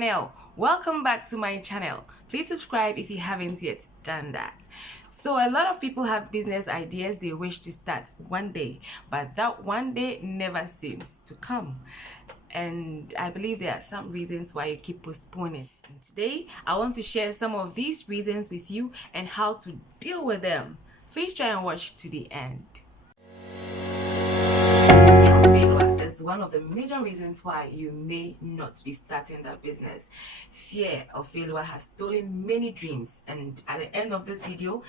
channel. Welcome back to my channel. Please subscribe if you haven't yet done that. So a lot of people have business ideas they wish to start one day, but that one day never seems to come. And I believe there are some reasons why you keep postponing. And today, I want to share some of these reasons with you and how to deal with them. Please try and watch to the end. Fear of failure is one of the major reasons why you may not be starting that business. Fear of failure has stolen many dreams, and at the end of this video,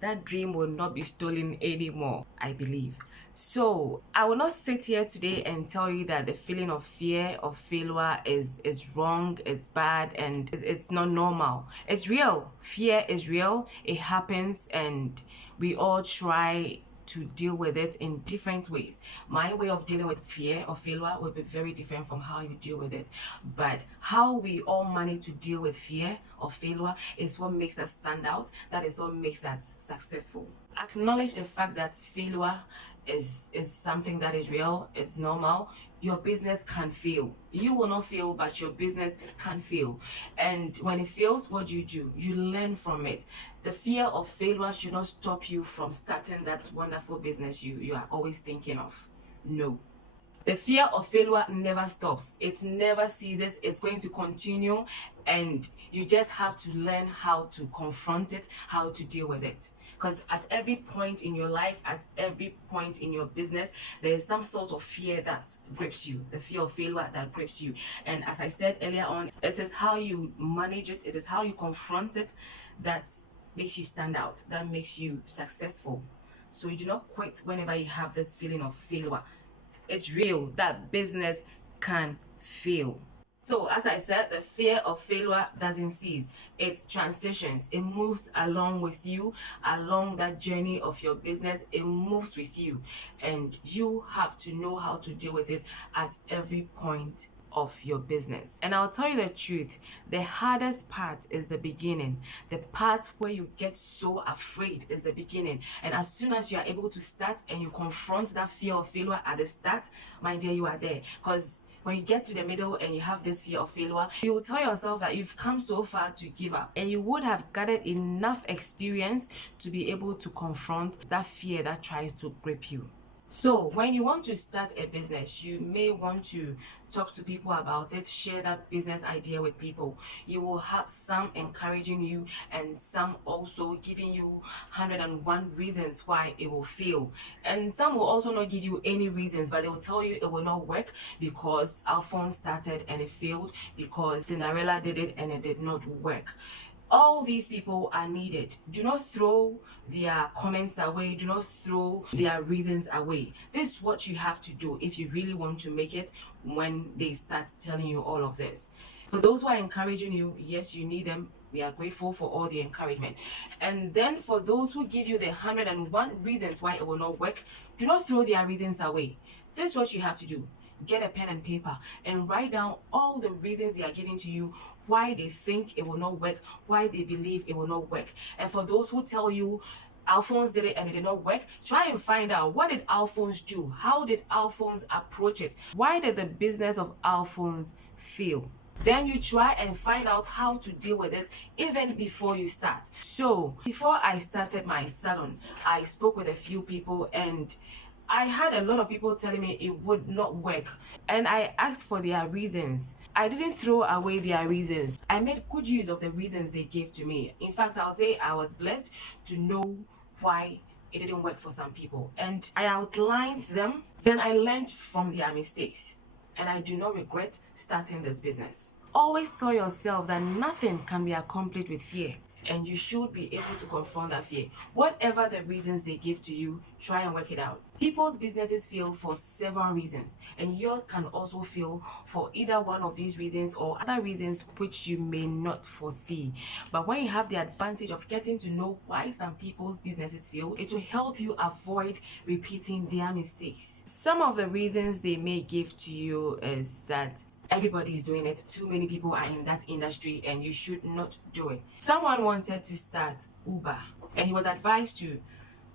that dream will not be stolen anymore, I believe. So I will not sit here today and tell you that the feeling of fear of failure is wrong, it's bad, and it's not normal. It's real. Fear is real. It happens, and we all try to deal with it in different ways. My way of dealing with fear or failure will be very different from how you deal with it. But how we all manage to deal with fear or failure is what makes us stand out. That is what makes us successful. Acknowledge the fact that failure is something that is real, it's normal. Your business can fail. You will not fail, but your business can fail. And when it fails, what do? You learn from it. The fear of failure should not stop you from starting that wonderful business you are always thinking of. No. The fear of failure never stops. It never ceases. It's going to continue, and you just have to learn how to confront it, how to deal with it. Because at every point in your life, at every point in your business, there is some sort of fear that grips you, the fear of failure that grips you. And as I said earlier on, it is how you manage it, it is how you confront it that makes you stand out, that makes you successful. So you do not quit whenever you have this feeling of failure. It's real that business can fail. So as I said, the fear of failure doesn't cease. It transitions. It moves along with you, along that journey of your business. It moves with you, and you have to know how to deal with it at every point of your business. And I'll tell you the truth, the hardest part is the beginning. The part where you get so afraid is the beginning. And as soon as you are able to start and you confront that fear of failure at the start, my dear, you are there. Because when you get to the middle and you have this fear of failure, you will tell yourself that you've come so far to give up, and you would have gathered enough experience to be able to confront that fear that tries to grip you. So when you want to start a business, you may want to talk to people about it, share that business idea with people. You will have some encouraging you and some also giving you 101 reasons why it will fail. And some will also not give you any reasons, but they will tell you it will not work because Alphonse started and it failed, because Cinderella did it and it did not work. All these people are needed. Do not throw their comments away. Do not throw their reasons away. This is what you have to do if you really want to make it when they start telling you all of this. For those who are encouraging you, yes, you need them. We are grateful for all the encouragement. And then for those who give you the 101 reasons why it will not work, do not throw their reasons away. This is what you have to do. Get a pen and paper and write down all the reasons they are giving to you, why they think it will not work, why they believe it will not work. And for those who tell you Alphonse did it and it did not work, try and find out, what did Alphonse do? How did Alphonse approach it? Why did the business of Alphonse fail? Then you try and find out how to deal with it even before you start. So before I started my salon, I spoke with a few people, and I had a lot of people telling me it would not work, and I asked for their reasons. I didn't throw away their reasons. I made good use of the reasons they gave to me. In fact, I'll say I was blessed to know why it didn't work for some people, and I outlined them. Then I learned from their mistakes, and I do not regret starting this business. Always tell yourself that nothing can be accomplished with fear, and you should be able to confront that fear. Whatever the reasons they give to you, try and work it out. People's businesses fail for several reasons, and yours can also fail for either one of these reasons or other reasons which you may not foresee. But when you have the advantage of getting to know why some people's businesses fail, it will help you avoid repeating their mistakes. Some of the reasons they may give to you is that everybody is doing it, too many people are in that industry, and you should not do it. Someone wanted to start Uber, and he was advised to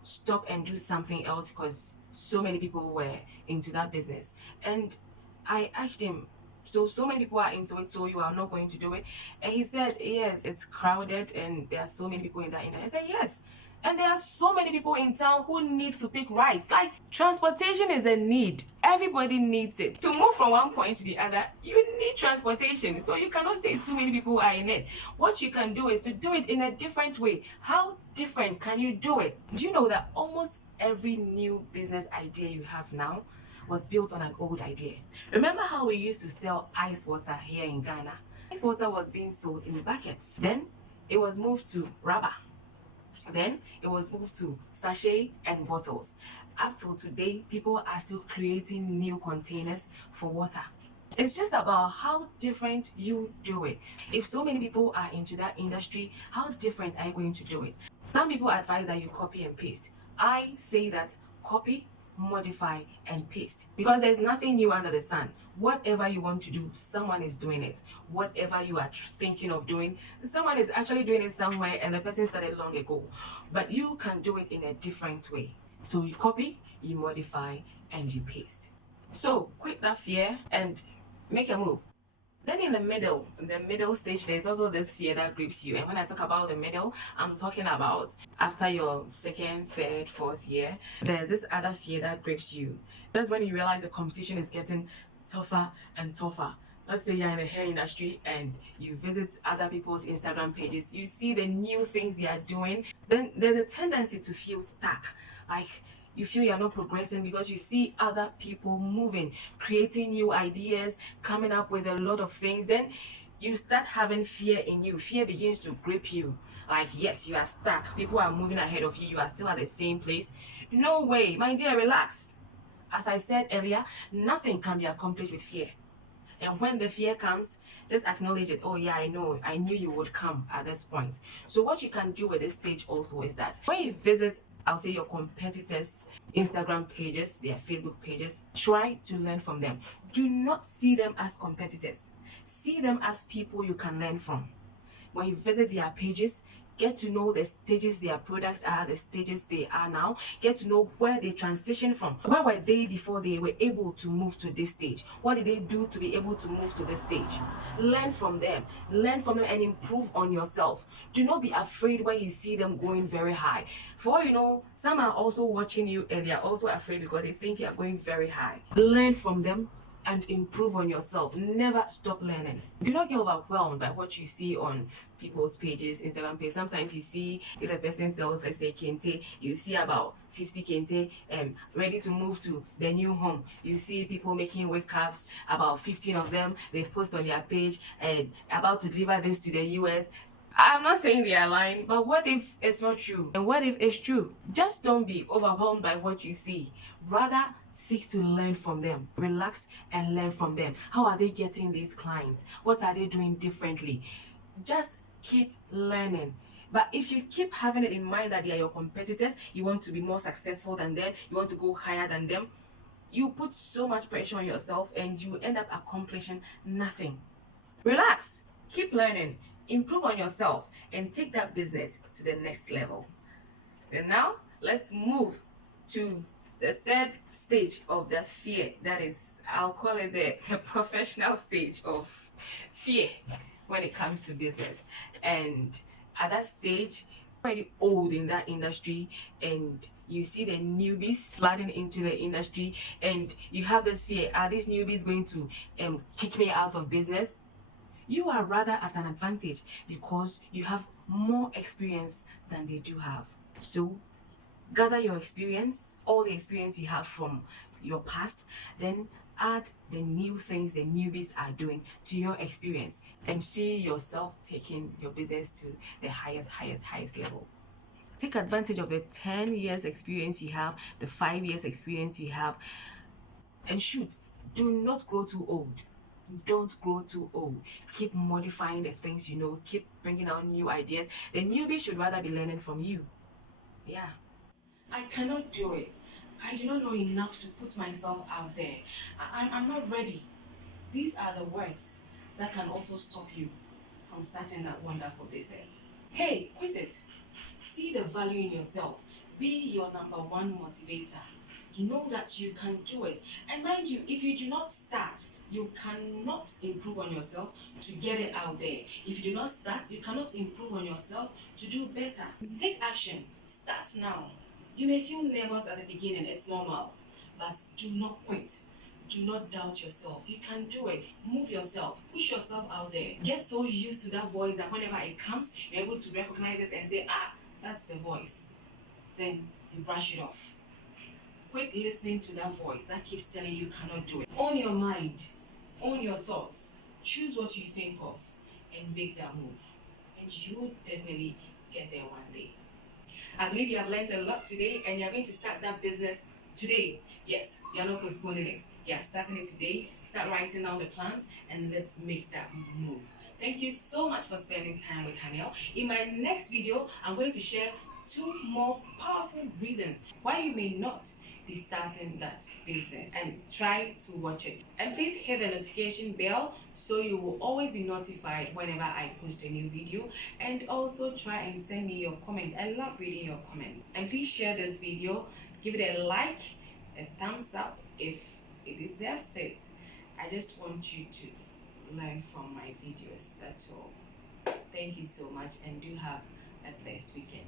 stop and do something else because so many people were into that business. And I asked him, so many people are into it, so you are not going to do it? And he said, yes, it's crowded and there are so many people in that industry. I said, yes. And there are so many people in town who need to pick rides. Like, transportation is a need. Everybody needs it. To move from one point to the other, you need transportation. So you cannot say too many people are in it. What you can do is to do it in a different way. How different can you do it? Do you know that almost every new business idea you have now was built on an old idea? Remember how we used to sell ice water here in Ghana? Ice water was being sold in buckets. Then it was moved to rubber. Then it was moved to sachet and bottles. Up till today, people are still creating new containers for water. It's just about how different you do it. If so many people are into that industry, how different are you going to do it? Some people advise that you copy and paste. I say that copy, modify, and paste, because there's nothing new under the sun. Whatever you want to do, someone is doing it. Whatever you are thinking of doing, someone is actually doing it somewhere, and the person started long ago. But you can do it in a different way. So you copy, you modify, and you paste. So quit that fear and make a move. Then in the middle stage, there's also this fear that grips you. And when I talk about the middle, I'm talking about after your second, third, fourth year, there's this other fear that grips you. That's when you realize the competition is getting tougher and tougher. Let's say you're in the hair industry and you visit other people's Instagram pages, you see the new things they are doing, then there's a tendency to feel stuck. Like, you feel you're not progressing because you see other people moving, creating new ideas, coming up with a lot of things. Then you start having fear in you. Fear begins to grip you. Like, yes, you are stuck. People are moving ahead of you. You are still at the same place. No way, my dear, relax. As I said earlier, nothing can be accomplished with fear. And when the fear comes, just acknowledge it. Oh yeah, I know. I knew you would come at this point. So what you can do with this stage also is that when you visit, I'll say, your competitors' Instagram pages, their Facebook pages, try to learn from them. Do not see them as competitors. See them as people you can learn from. When you visit their pages, get to know the stages their products are, the stages they are now. Get to know where they transition from. Where were they before they were able to move to this stage? What did they do to be able to move to this stage? Learn from them. Learn from them and improve on yourself. Do not be afraid when you see them going very high. For all you know, some are also watching you and they are also afraid because they think you are going very high. Learn from them and improve on yourself. Never stop learning. Do not get overwhelmed by what you see on people's pages, Instagram page. Sometimes you see, if a person sells, let's say, kente, you see about 50 kente ready to move to the new home. You see people making wake caps, about 15 of them, they post on their page and about to deliver this to the US. I'm not saying they are lying, but what if it's not true? And what if it's true? Just don't be overwhelmed by what you see. Rather, seek to learn from them. Relax and learn from them. How are they getting these clients? What are they doing differently? Just keep learning. But if you keep having it in mind that they are your competitors, you want to be more successful than them, you want to go higher than them, you put so much pressure on yourself and you end up accomplishing nothing. Relax, keep learning, improve on yourself, and take that business to the next level. And now, let's move to the third stage of the fear. That is, I'll call it the professional stage of fear when it comes to business. And at that stage, already old in that industry, and you see the newbies flooding into the industry, and you have this fear: are these newbies going to kick me out of business? You are rather at an advantage because you have more experience than they do have. So gather your experience, all the experience you have from your past, then add the new things the newbies are doing to your experience and see yourself taking your business to the highest level. Take advantage of the 10 years experience you have, the 5 years experience you have, and shoot, do not grow too old. Don't grow too old. Keep modifying the things you know, keep bringing out new ideas. The newbies should rather be learning from you. Yeah. I cannot do it. I do not know enough to put myself out there. I'm not ready. These are the words that can also stop you from starting that wonderful business. Hey, quit it. See the value in yourself. Be your number one motivator. Know that you can do it. And mind you, if you do not start, you cannot improve on yourself to get it out there. If you do not start, you cannot improve on yourself to do better. Take action. Start now. You may feel nervous at the beginning, it's normal, but do not quit. Do not doubt yourself. You can do it. Move yourself. Push yourself out there. Get so used to that voice that whenever it comes, you're able to recognize it and say, that's the voice. Then you brush it off. Quit listening to that voice that keeps telling you cannot do it. Own your mind. Own your thoughts. Choose what you think of and make that move. And you will definitely get there one day. I believe you have learned a lot today and you're going to start that business today. Yes, you're not postponing it. You're starting it today. Start writing down the plans and let's make that move. Thank you so much for spending time with Haniel. In my next video, I'm going to share 2 more powerful reasons why you may not be starting that business, and try to watch it. And please hit the notification bell so you will always be notified whenever I post a new video. And also try and send me your comments. I love reading your comments. And please share this video, give it a like, a thumbs up if it deserves it. I just want you to learn from my videos. That's all. Thank you so much and do have a blessed weekend.